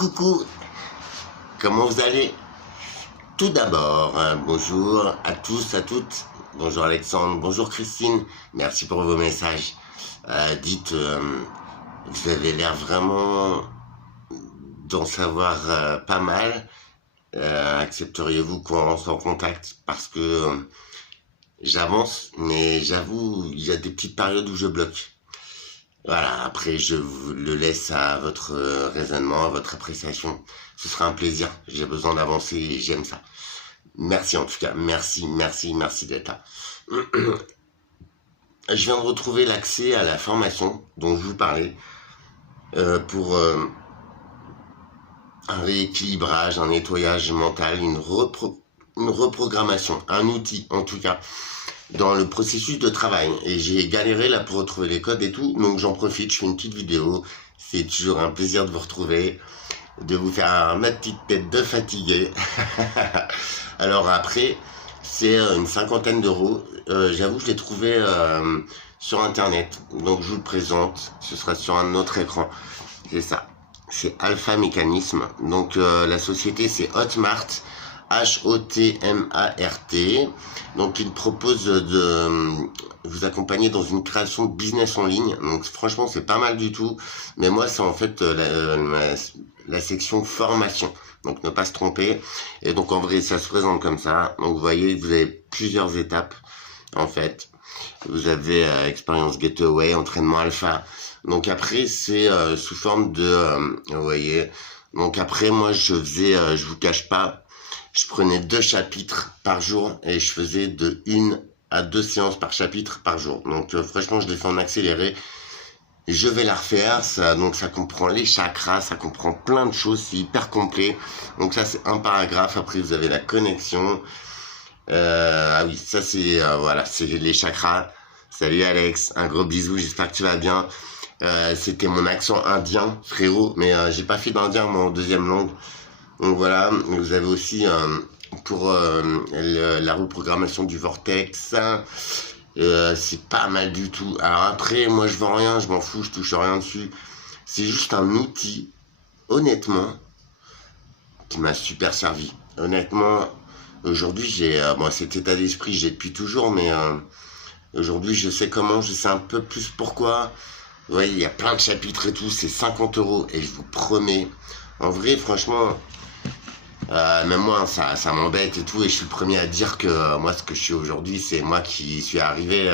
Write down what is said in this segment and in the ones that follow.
Coucou, comment vous allez? Tout d'abord, bonjour à tous, à toutes. Bonjour Alexandre, bonjour Christine. Merci pour vos messages. Dites, vous avez l'air vraiment d'en savoir pas mal. Accepteriez-vous qu'on rentre en contact? Parce que j'avance, mais j'avoue, il y a des petites périodes où je bloque. Voilà, après je vous le laisse à votre raisonnement, à votre appréciation. Ce sera un plaisir, j'ai besoin d'avancer et j'aime ça. Merci en tout cas, merci d'être là. Je viens de retrouver l'accès à la formation dont je vous parlais pour un rééquilibrage, un nettoyage mental, une reprogrammation, un outil en tout cas dans le processus de travail. Et j'ai galéré là pour retrouver les codes et tout, donc j'en profite, je fais une petite vidéo. C'est toujours un plaisir de vous retrouver, de vous faire ma petite tête de fatigué. Alors après, c'est une 50aine d'euros. J'avoue, je l'ai trouvé sur internet, donc je vous le présente. Ce sera sur un autre écran. C'est ça, c'est Alpha Mécanisme. Donc la société c'est Hotmart, Hotmart. Donc il propose de vous accompagner dans une création de business en ligne. Donc franchement c'est pas mal du tout. Mais moi c'est en fait la section formation. Donc ne pas se tromper. Et donc en vrai ça se présente comme ça. Donc vous voyez, vous avez plusieurs étapes en fait. Vous avez expérience Gateway, entraînement alpha. Donc après c'est sous forme de vous voyez. Donc après moi je faisais, je vous cache pas, je prenais 2 chapitres par jour et je faisais de 1 à 2 séances par chapitre par jour. Donc franchement je l'ai fait en accéléré. Je vais la refaire, donc ça comprend les chakras, ça comprend plein de choses, c'est hyper complet. Donc ça c'est un paragraphe, après vous avez la connexion. Ah oui, ça c'est voilà, c'est les chakras. Salut Alex, un gros bisou, j'espère que tu vas bien. C'était mon accent indien, frérot, mais j'ai pas fait d'indien moi en deuxième langue. Donc voilà, vous avez aussi pour la reprogrammation du vortex. C'est pas mal du tout. Alors après, moi je vends rien, je m'en fous, je touche rien dessus. C'est juste un outil, honnêtement, qui m'a super servi. Honnêtement, aujourd'hui j'ai bon, cet état d'esprit, j'ai depuis toujours, mais aujourd'hui je sais comment, je sais un peu plus pourquoi. Vous voyez, il y a plein de chapitres et tout, c'est 50 € et je vous promets, en vrai, franchement, même moi, ça m'embête et tout, et je suis le premier à dire que moi, ce que je suis aujourd'hui, c'est moi qui suis arrivé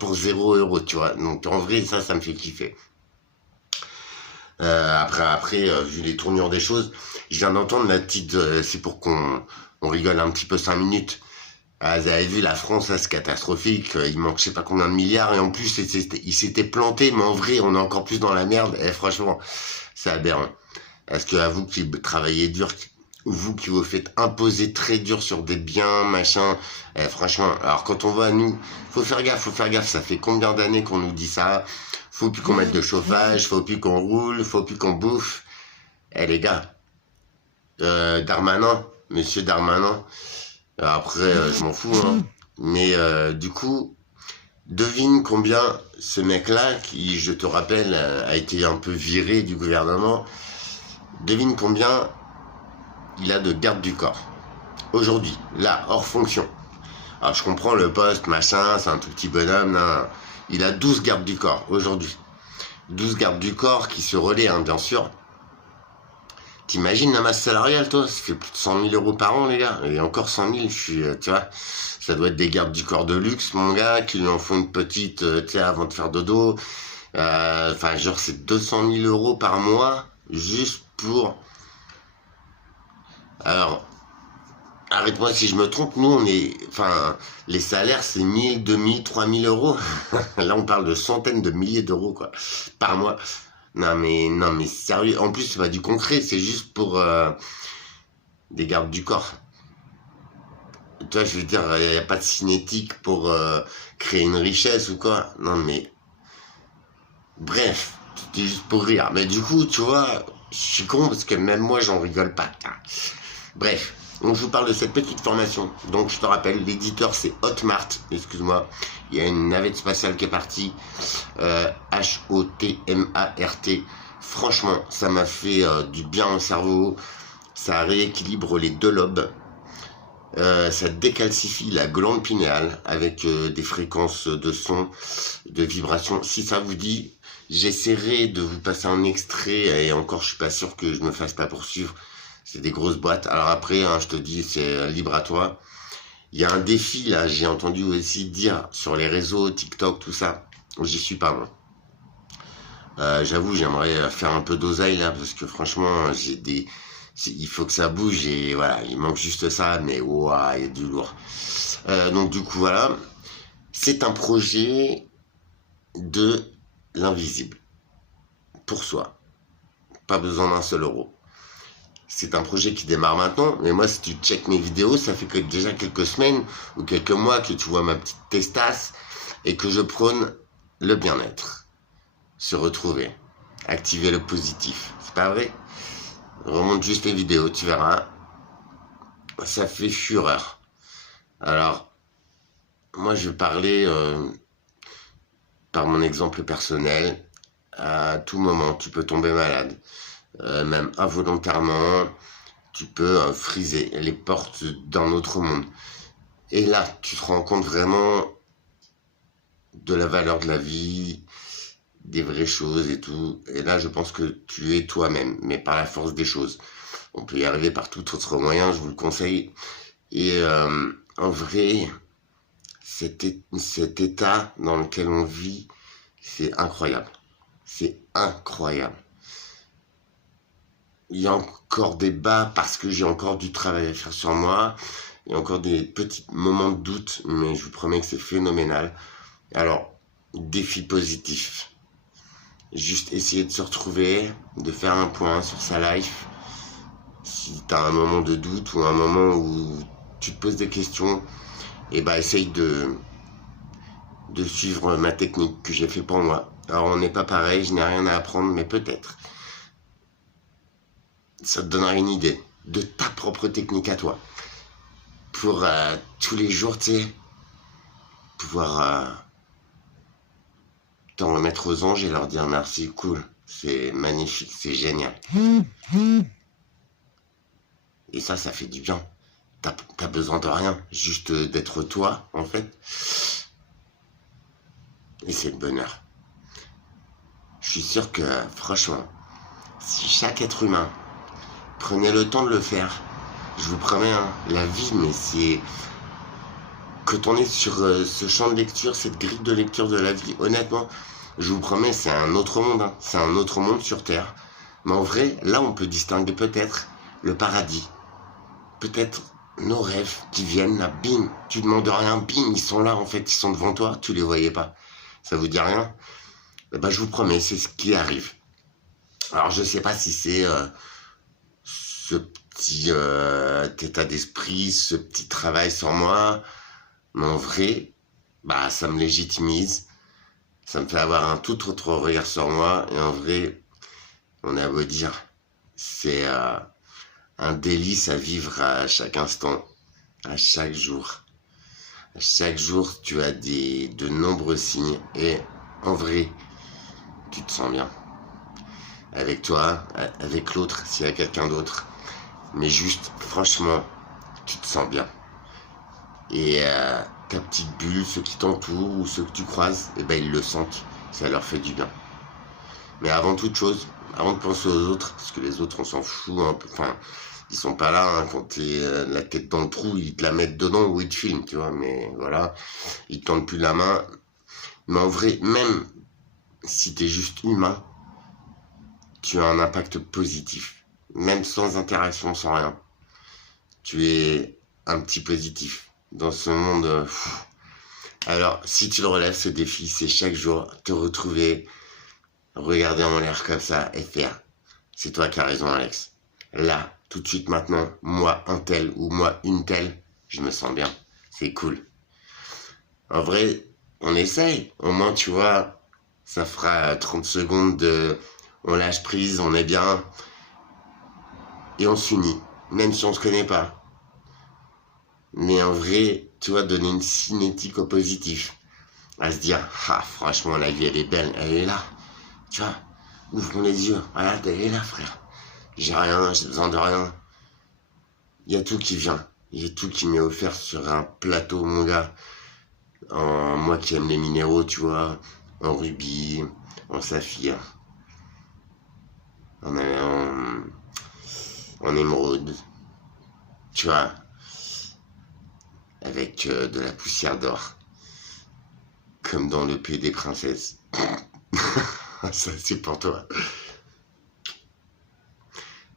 pour 0 €, tu vois. Donc en vrai, ça me fait kiffer. Après, vu les tournures des choses, je viens d'entendre la petite, c'est pour qu'on rigole un petit peu 5 minutes. Vous avez vu, la France, là, c'est catastrophique. Il manque je sais pas combien de milliards. Et en plus, il s'était planté. Mais en vrai, on est encore plus dans la merde. Et franchement, c'est aberrant. Parce que à vous qui travaillez dur, vous qui vous faites imposer très dur sur des biens, machin. Franchement, alors quand on voit nous, faut faire gaffe. Ça fait combien d'années qu'on nous dit ça? Faut plus qu'on mette de chauffage. Faut plus qu'on roule. Faut plus qu'on bouffe. Les gars. Darmanin. Monsieur Darmanin. Après, je m'en fous, hein. Mais du coup, devine combien ce mec-là, qui, je te rappelle, a été un peu viré du gouvernement, devine combien il a de garde du corps. Aujourd'hui, là, hors fonction. Alors, je comprends le poste, machin, c'est un tout petit bonhomme, non. Il a 12 gardes du corps, aujourd'hui. 12 gardes du corps qui se relaient, hein, bien sûr. T'imagines la masse salariale, toi? Ça fait plus de 100 000 € par an, les gars. Et encore 100 000, je suis, tu vois, ça doit être des gardes du corps de luxe, mon gars, qui lui en font une petite, tu sais, avant de faire dodo. Enfin, genre, c'est 200 000 € par mois, juste pour... Alors, arrête-moi si je me trompe, nous, on est... Enfin, les salaires, c'est 1000, 2000, 3000 €. Là, on parle de centaines de milliers d'euros, quoi, par mois. Non mais sérieux, en plus c'est pas du concret, c'est juste pour des gardes du corps. Toi je veux dire, il n'y a pas de cinétique pour créer une richesse ou quoi. Non mais bref, c'était juste pour rire. Mais du coup tu vois, je suis con parce que même moi j'en rigole pas. Bref, donc je vous parle de cette petite formation. Donc je te rappelle, l'éditeur c'est Hotmart, excuse-moi. Il y a une navette spatiale qui est partie, Hotmart. Franchement, ça m'a fait du bien au cerveau. Ça rééquilibre les deux lobes. Ça décalcifie la glande pinéale avec des fréquences de son, de vibration. Si ça vous dit, j'essaierai de vous passer un extrait et encore je suis pas sûr que je me fasse pas poursuivre. C'est des grosses boîtes. Alors après, hein, je te dis, c'est libre à toi. Il y a un défi là, j'ai entendu aussi dire sur les réseaux, TikTok, tout ça. J'y suis pas moi. J'avoue, j'aimerais faire un peu d'oseille là parce que franchement, il faut que ça bouge et voilà, il manque juste ça, mais ouah, il y a du lourd. Donc du coup voilà, c'est un projet de l'invisible pour soi. Pas besoin d'un seul euro. C'est un projet qui démarre maintenant, mais moi si tu checkes mes vidéos, ça fait que déjà quelques semaines ou quelques mois que tu vois ma petite testasse et que je prône le bien-être, se retrouver, activer le positif. C'est pas vrai? Remonte juste les vidéos, tu verras. Ça fait fureur. Alors, moi je vais parler par mon exemple personnel. À tout moment, tu peux tomber malade. Même involontairement, tu peux friser les portes d'un autre monde. Et là, tu te rends compte vraiment de la valeur de la vie, des vraies choses et tout. Et là, je pense que tu es toi-même, mais par la force des choses. On peut y arriver par tout autre moyen, je vous le conseille. Et en vrai, cet état dans lequel on vit, c'est incroyable. C'est incroyable. Il y a encore des bas parce que j'ai encore du travail à faire sur moi. Il y a encore des petits moments de doute, mais je vous promets que c'est phénoménal. Alors, défi positif. Juste essayer de se retrouver, de faire un point sur sa life. Si tu as un moment de doute ou un moment où tu te poses des questions, et bah essaye de suivre ma technique que j'ai fait pour moi. Alors on n'est pas pareil, je n'ai rien à apprendre, mais peut-être. Ça te donnera une idée de ta propre technique à toi. Pour tous les jours, tu sais, pouvoir t'en remettre aux anges et leur dire merci, cool, c'est magnifique, c'est génial. Et ça fait du bien. T'as besoin de rien, juste d'être toi, en fait. Et c'est le bonheur. Je suis sûr que, franchement, si chaque être humain prenait le temps de le faire, je vous promets, hein, la vie, mais c'est... Quand on est sur ce champ de lecture, cette grille de lecture de la vie, honnêtement, je vous promets, c'est un autre monde, hein. C'est un autre monde sur Terre. Mais en vrai, là, on peut distinguer peut-être le paradis. Peut-être nos rêves qui viennent là, bim, tu demandes rien, bim, ils sont là, en fait, ils sont devant toi, tu les voyais pas. Ça vous dit rien? Eh ben, je vous promets, c'est ce qui arrive. Alors, je sais pas si c'est ce petit état d'esprit, ce petit travail sur moi, mais en vrai, bah, ça me légitimise, ça me fait avoir un tout autre regard sur moi, et en vrai, on a beau dire, c'est un délice à vivre à chaque instant, à chaque jour. À chaque jour, tu as de nombreux signes, et en vrai, tu te sens bien. Avec toi, avec l'autre, s'il y a quelqu'un d'autre. Mais juste, franchement, tu te sens bien. Et ta petite bulle, ceux qui t'entourent ou ceux que tu croises, eh ben, ils le sentent. Ça leur fait du bien. Mais avant toute chose, avant de penser aux autres, parce que les autres, on s'en fout un peu. Enfin, ils sont pas là, hein, quand t'es la tête dans le trou, ils te la mettent dedans ou ils te filment, tu vois. Mais voilà, ils te tendent plus la main. Mais en vrai, même si t'es juste humain, tu as un impact positif. Même sans interaction, sans rien. Tu es un petit positif dans ce monde. Alors, si tu le relèves, ce défi, c'est chaque jour te retrouver, regarder en l'air comme ça et faire. C'est toi qui as raison, Alex. Là, tout de suite maintenant, moi un tel ou moi une telle, je me sens bien. C'est cool. En vrai, on essaye. Au moins, tu vois, ça fera 30 secondes de... On lâche prise, on est bien. Et on s'unit. Même si on se connaît pas. Mais en vrai, tu vois, donner une cinétique au positif. À se dire, ah, franchement, la vie, elle est belle, elle est là. Tu vois, Ouvrons les yeux. Regarde, elle est là, frère. J'ai rien, j'ai besoin de rien. Il y a tout qui vient. Il y a tout qui m'est offert sur un plateau, mon gars. Moi qui aime les minéraux, tu vois. En rubis, en saphir, en émeraude. Tu vois. Avec de la poussière d'or. Comme dans le pays des princesses. Ça, c'est pour toi.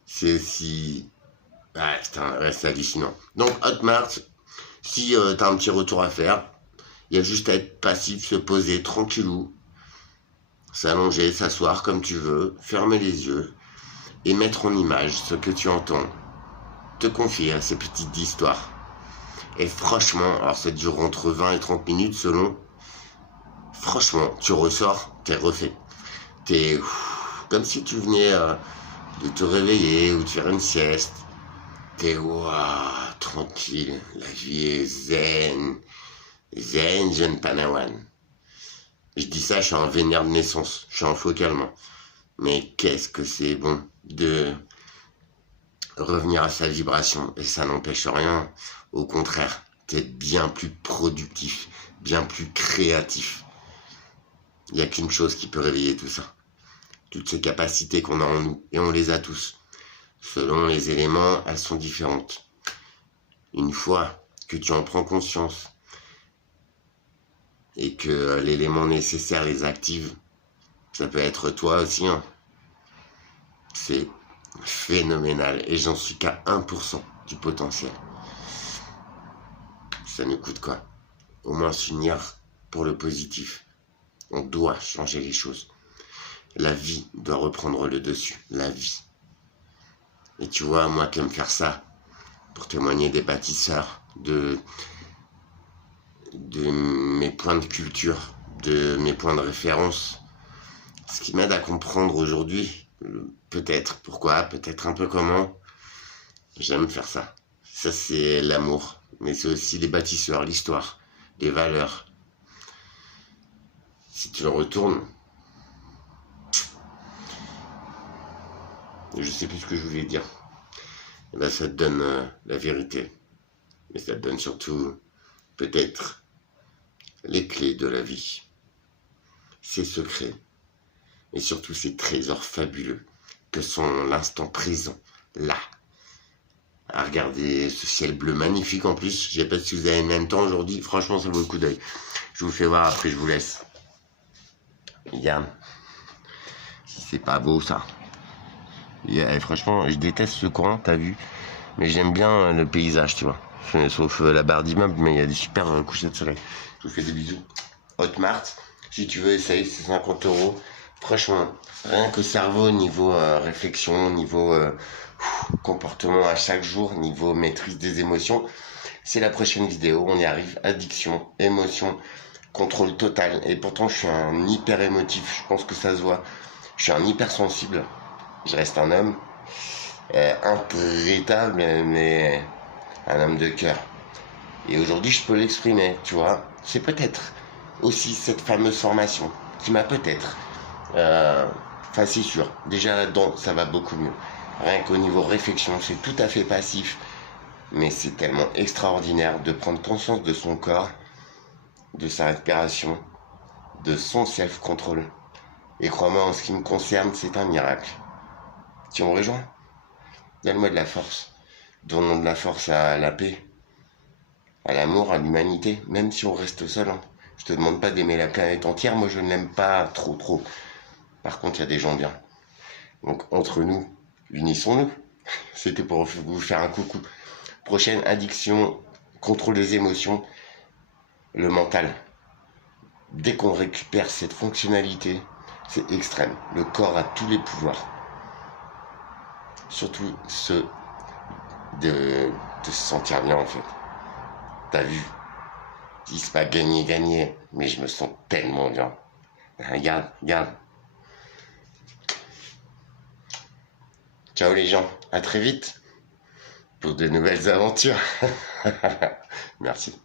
C'est aussi... Ah, putain, ouais, c'est hallucinant. Donc, Hotmart, si t'as un petit retour à faire, il y a juste à être passif, se poser tranquillou, s'allonger, s'asseoir comme tu veux, fermer les yeux et mettre en image ce que tu entends. Te confier à ces petites histoires. Et franchement, alors ça dure entre 20 et 30 minutes selon. Franchement, tu ressors, t'es refait. T'es comme si tu venais de te réveiller ou de faire une sieste. T'es tranquille, la vie est zen. Zen, jeune panawan. Je dis ça, je suis un vénère de naissance, je suis un faux calmant. Mais qu'est-ce que c'est bon de revenir à sa vibration. Et ça n'empêche rien. Au contraire, d'être bien plus productif, bien plus créatif. Il n'y a qu'une chose qui peut réveiller tout ça. Toutes ces capacités qu'on a en nous, et on les a tous. Selon les éléments, elles sont différentes. Une fois que tu en prends conscience et que l'élément nécessaire les active, ça peut être toi aussi, hein. C'est phénoménal et j'en suis qu'à 1% du potentiel. Ça nous coûte quoi? Au moins s'unir pour le positif. On doit changer les choses. La vie doit reprendre le dessus. La vie. Et tu vois, moi qui aime faire ça, pour témoigner des bâtisseurs, de mes points de culture, de mes points de référence, ce qui m'aide à comprendre aujourd'hui, peut-être pourquoi, peut-être un peu comment, j'aime faire ça. Ça, c'est l'amour, mais c'est aussi les bâtisseurs, l'histoire, les valeurs. Si tu le retournes, je sais plus ce que je voulais dire. Et ben, ça te donne la vérité. Mais ça te donne surtout, peut-être, les clés de la vie. Ses secrets. Et surtout ces trésors fabuleux que sont l'instant présent, là. À regarder ce ciel bleu magnifique en plus. Je sais pas si vous avez le même temps aujourd'hui. Franchement, ça vaut le coup d'œil. Je vous fais voir, après je vous laisse. Regarde. Si c'est pas beau ça. Et, franchement, je déteste ce coin, t'as vu. Mais j'aime bien le paysage, tu vois. Sauf la barre d'immeuble, mais il y a des super couchers de soleil. Je vous fais des bisous. Hotmart, si tu veux essayer, c'est 50 €. Franchement, rien que cerveau, niveau réflexion, niveau comportement à chaque jour, niveau maîtrise des émotions, c'est la prochaine vidéo. On y arrive. Addiction, émotion, contrôle total. Et pourtant, je suis un hyper émotif. Je pense que ça se voit. Je suis un hypersensible. Je reste un homme intraitable, mais un homme de cœur. Et aujourd'hui, je peux l'exprimer, tu vois. C'est peut-être aussi cette fameuse formation qui m'a peut-être... Enfin, c'est sûr. Déjà là-dedans, ça va beaucoup mieux. Rien qu'au niveau réflexion, c'est tout à fait passif. Mais c'est tellement extraordinaire de prendre conscience de son corps, de sa respiration, de son self-control. Et crois-moi, en ce qui me concerne, c'est un miracle. Tu me rejoins? Donne-moi de la force. Donnons de la force à la paix, à l'amour, à l'humanité, même si on reste seul. Hein. Je te demande pas d'aimer la planète entière, moi je ne l'aime pas trop. Par contre, il y a des gens bien. Donc entre nous, unissons-nous. C'était pour vous faire un coucou. Prochaine addiction, contrôle des émotions, le mental. Dès qu'on récupère cette fonctionnalité, c'est extrême. Le corps a tous les pouvoirs. Surtout ceux de se sentir bien en fait. T'as vu? Dis pas gagner, mais je me sens tellement bien. Regarde. Ciao les gens, à très vite pour de nouvelles aventures. Merci.